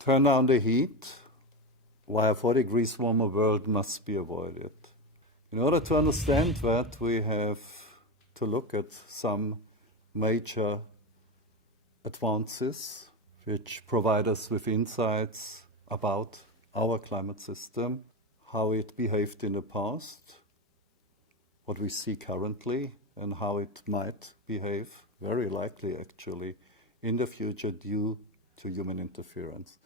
turn down the heat, why a 4 degrees warmer world must be avoided. In order to understand that, we have to look at some major advances which provide us with insights about our climate system, how it behaved in the past, what we see currently, and how it might behave, very likely actually, in the future due to human interference.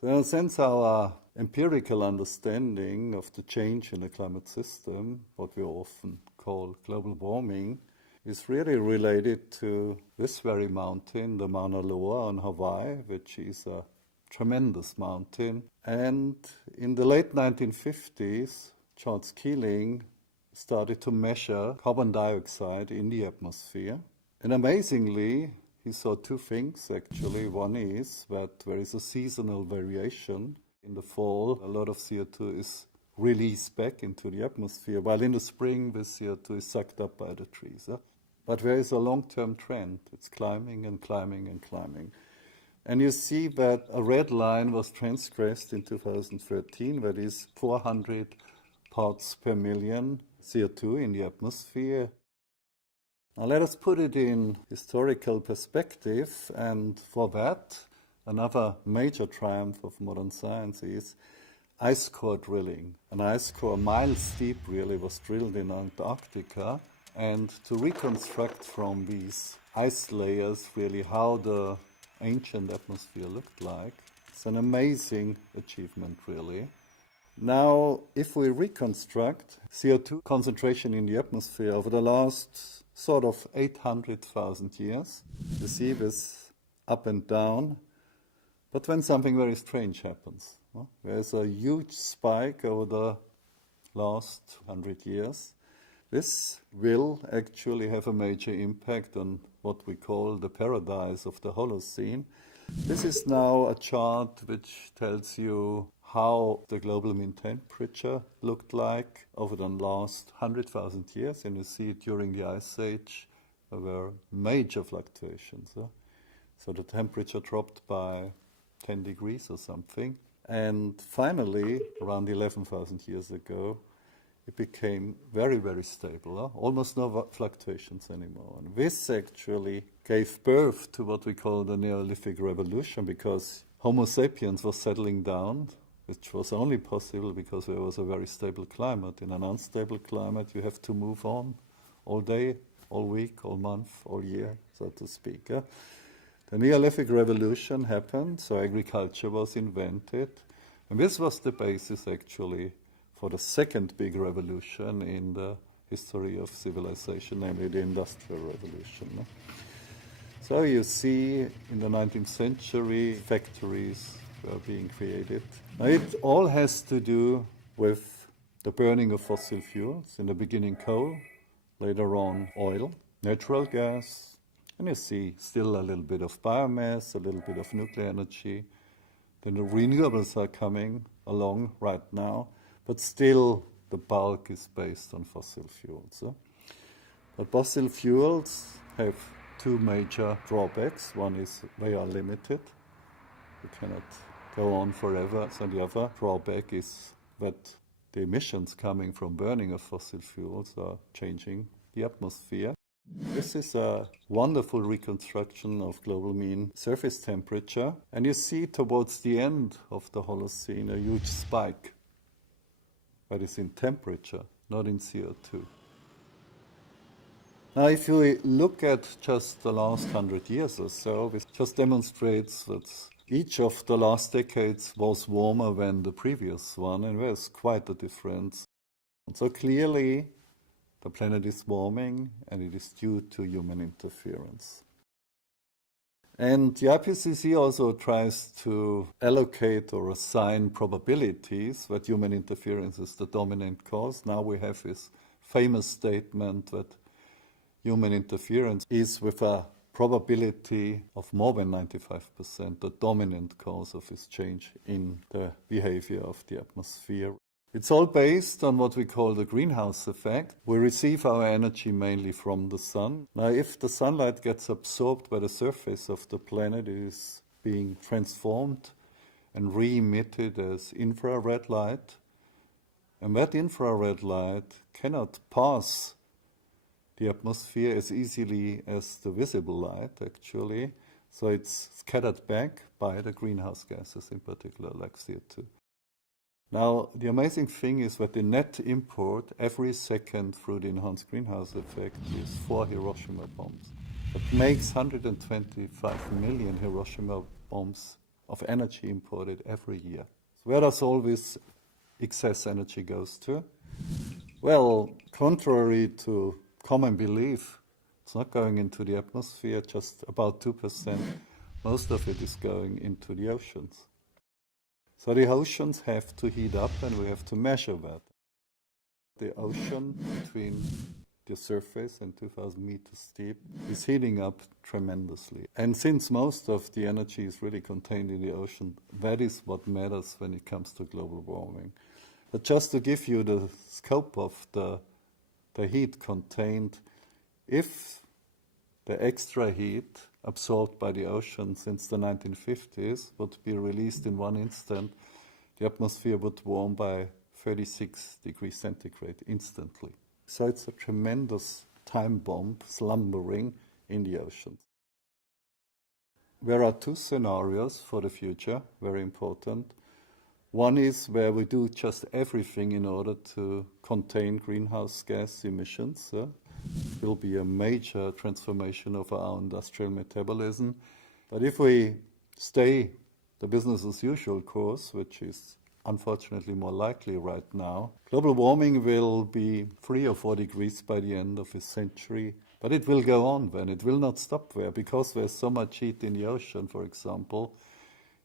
So in a sense, our empirical understanding of the change in the climate system, what we often call global warming, is really related to this very mountain, the Mauna Loa on Hawaii, which is a tremendous mountain. And in the late 1950s, Charles Keeling started to measure carbon dioxide in the atmosphere. And amazingly, he saw two things actually. One is that there is a seasonal variation. In the fall, a lot of CO2 is released back into the atmosphere, while in the spring, the CO2 is sucked up by the trees. But there is a long-term trend. It's climbing and climbing and climbing. And you see that a red line was transgressed in 2013, that is 400 parts per million CO2 in the atmosphere. Now let us put it in historical perspective, and for that, another major triumph of modern science is ice core drilling. An ice core, miles deep really, was drilled in Antarctica, and to reconstruct from these ice layers really how the ancient atmosphere looked like, it's an amazing achievement really. Now, if we reconstruct CO2 concentration in the atmosphere over the last sort of 800,000 years, you see this up and down, but when something very strange happens, there's a huge spike over the last 100 years. This will actually have a major impact on what we call the paradise of the Holocene. This is now a chart which tells you how the global mean temperature looked like over the last 100,000 years. And you see during the Ice Age there were major fluctuations. So the temperature dropped by 10 degrees or something. And finally, around 11,000 years ago, it became very, very stable, almost no fluctuations anymore. And this actually gave birth to what we call the Neolithic Revolution, because Homo sapiens was settling down, which was only possible because there was a very stable climate. In an unstable climate, you have to move on all day, all week, all month, all year, so to speak. The Neolithic Revolution happened, so agriculture was invented, and this was the basis actually for the second big revolution in the history of civilization, namely the Industrial Revolution. So you see in the 19th century, factories were being created. Now it all has to do with the burning of fossil fuels, in the beginning coal, later on oil, natural gas, and you see still a little bit of biomass, a little bit of nuclear energy. Then the renewables are coming along right now, but still the bulk is based on fossil fuels. But fossil fuels have two major drawbacks. One is they are limited. You cannot go on forever. So the other drawback is that the emissions coming from burning of fossil fuels are changing the atmosphere. This is a wonderful reconstruction of global mean surface temperature. And you see towards the end of the Holocene a huge spike. But it's in temperature, not in CO2. Now, if you look at just the last 100 years or so, this just demonstrates that each of the last decades was warmer than the previous one, and there's quite a difference. And so clearly, the planet is warming, and it is due to human interference. And the IPCC also tries to allocate or assign probabilities that human interference is the dominant cause. Now we have this famous statement that human interference is with a probability of more than 95% the dominant cause of this change in the behavior of the atmosphere. It's all based on what we call the greenhouse effect. We receive our energy mainly from the sun. Now, if the sunlight gets absorbed by the surface of the planet, it is being transformed and re-emitted as infrared light. And that infrared light cannot pass the atmosphere as easily as the visible light, actually. So it's scattered back by the greenhouse gases, in particular, like CO2. Now, the amazing thing is that the net import every second through the enhanced greenhouse effect is 4 Hiroshima bombs. That makes 125 million Hiroshima bombs of energy imported every year. So where does all this excess energy goes to? Well, contrary to common belief, it's not going into the atmosphere, just about 2%. Most of it is going into the oceans. So the oceans have to heat up, and we have to measure that. The ocean between the surface and 2,000 meters deep is heating up tremendously. And since most of the energy is really contained in the ocean, that is what matters when it comes to global warming. But just to give you the scope of the heat contained, if the extra heat absorbed by the ocean since the 1950s would be released in one instant, the atmosphere would warm by 36 degrees centigrade instantly. So it's a tremendous time bomb slumbering in the oceans. There are two scenarios for the future, very important. One is where we do just everything in order to contain greenhouse gas emissions. It will be a major transformation of our industrial metabolism. But if we stay the business as usual course, which is unfortunately more likely right now, global warming will be 3 or 4 degrees by the end of this century. But it will go on then. It will not stop there because there's so much heat in the ocean, for example.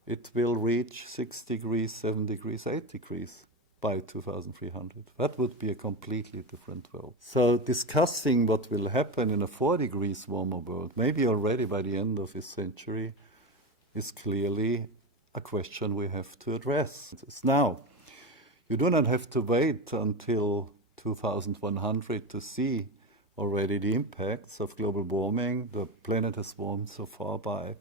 It will reach 6 degrees, 7 degrees, 8 degrees by 2300. That would be a completely different world. So discussing what will happen in a 4 degrees warmer world, maybe already by the end of this century, is clearly a question we have to address. It's now. You do not have to wait until 2100 to see already the impacts of global warming. The planet has warmed so far by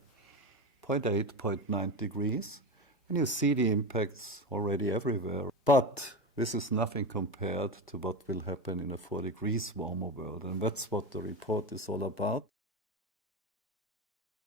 0.8, 0.9 degrees, and you see the impacts already everywhere. But this is nothing compared to what will happen in a 4 degrees warmer world, and that's what the report is all about.